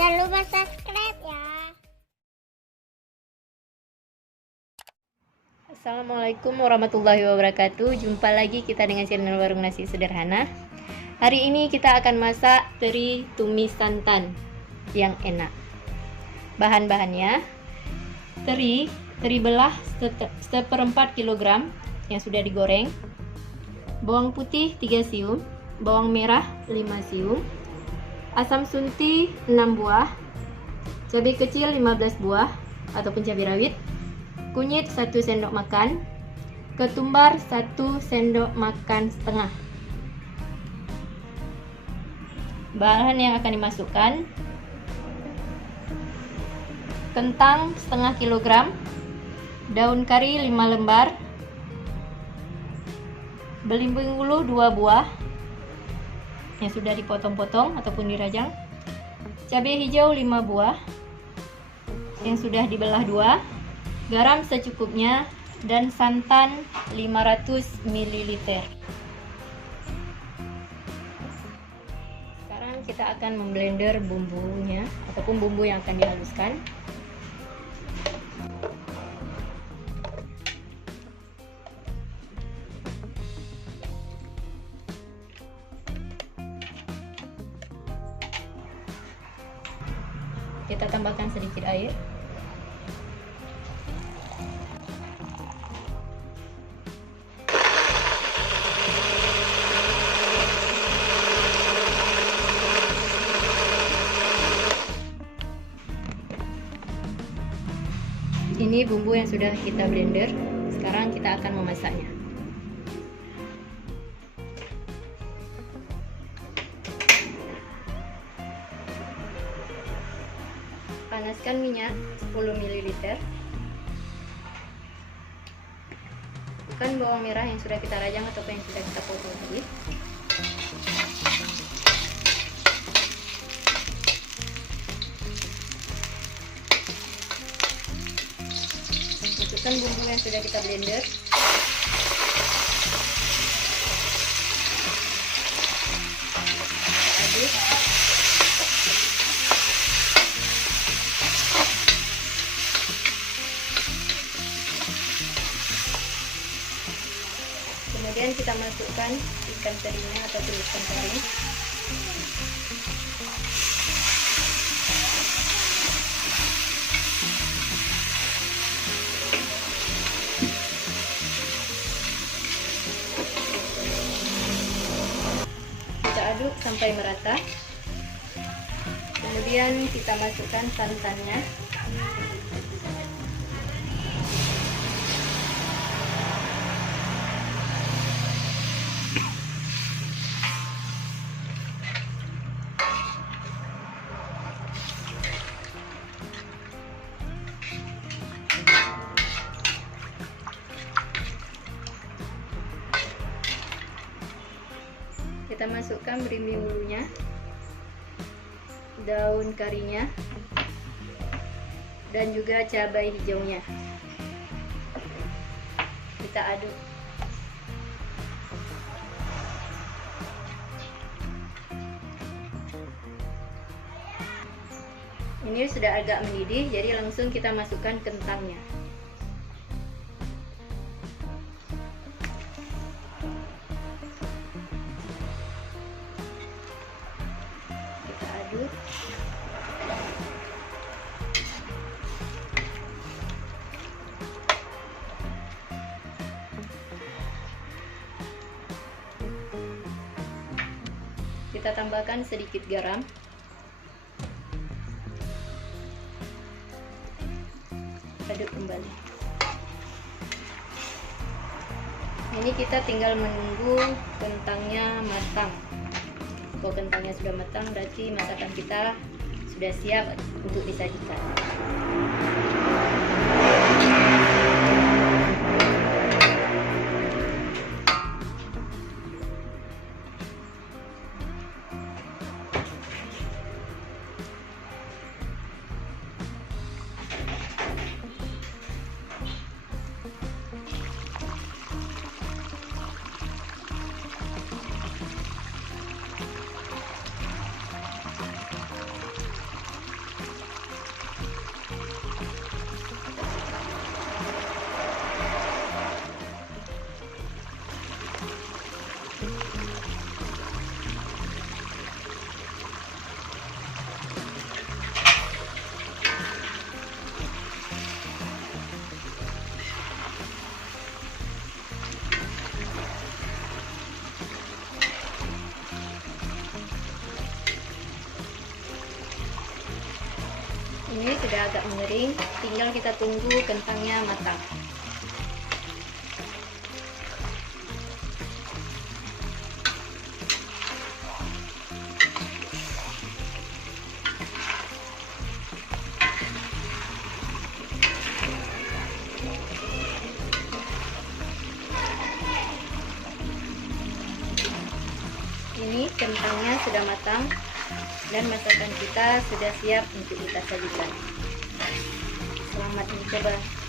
Jangan lupa subscribe ya. Assalamualaikum warahmatullahi wabarakatuh. Jumpa lagi kita dengan channel Warung Nasi Sederhana. Hari ini kita akan masak teri tumis santan yang enak. Bahan-bahannya: teri belah 1/4 kg yang sudah digoreng, bawang putih 3 siung, bawang merah 5 siung, asam sunti 6 buah, cabai kecil 15 buah ataupun cabai rawit, kunyit 1 sendok makan, ketumbar 1 sendok makan setengah. Bahan yang akan dimasukkan: kentang setengah kilogram, daun kari 5 lembar, belimbing ulu 2 buah yang sudah dipotong-potong ataupun dirajang, cabai hijau 5 buah yang sudah dibelah 2, garam secukupnya, dan santan 500 ml. Sekarang kita akan memblender bumbunya ataupun bumbu yang akan dihaluskan. Kita tambahkan sedikit air. Ini bumbu yang sudah kita blender. Sekarang kita akan memasaknya. Panaskan minyak 10 ml. Masukkan bawang merah yang sudah kita rajang atau yang sudah kita potong tadi. Masukkan bumbu yang sudah kita blender. Aduk. Kemudian kita masukkan ikan terinya atau ikan teri. Kita aduk sampai merata. Kemudian kita masukkan santannya. Kita masukkan berimbing ulunya, daun karinya, dan juga cabai hijaunya. Kita aduk. Ini sudah agak mendidih, jadi langsung kita masukkan kentangnya. Kita tambahkan sedikit garam. Aduk kembali. Ini kita tinggal menunggu kentangnya matang. Kalau kentangnya sudah matang, berarti masakan kita sudah siap untuk disajikan. Ini sudah agak mengering, tinggal kita tunggu kentangnya matang. Ini kentangnya sudah matang dan masakan kita sudah siap untuk kita sajikan. Selamat mencoba.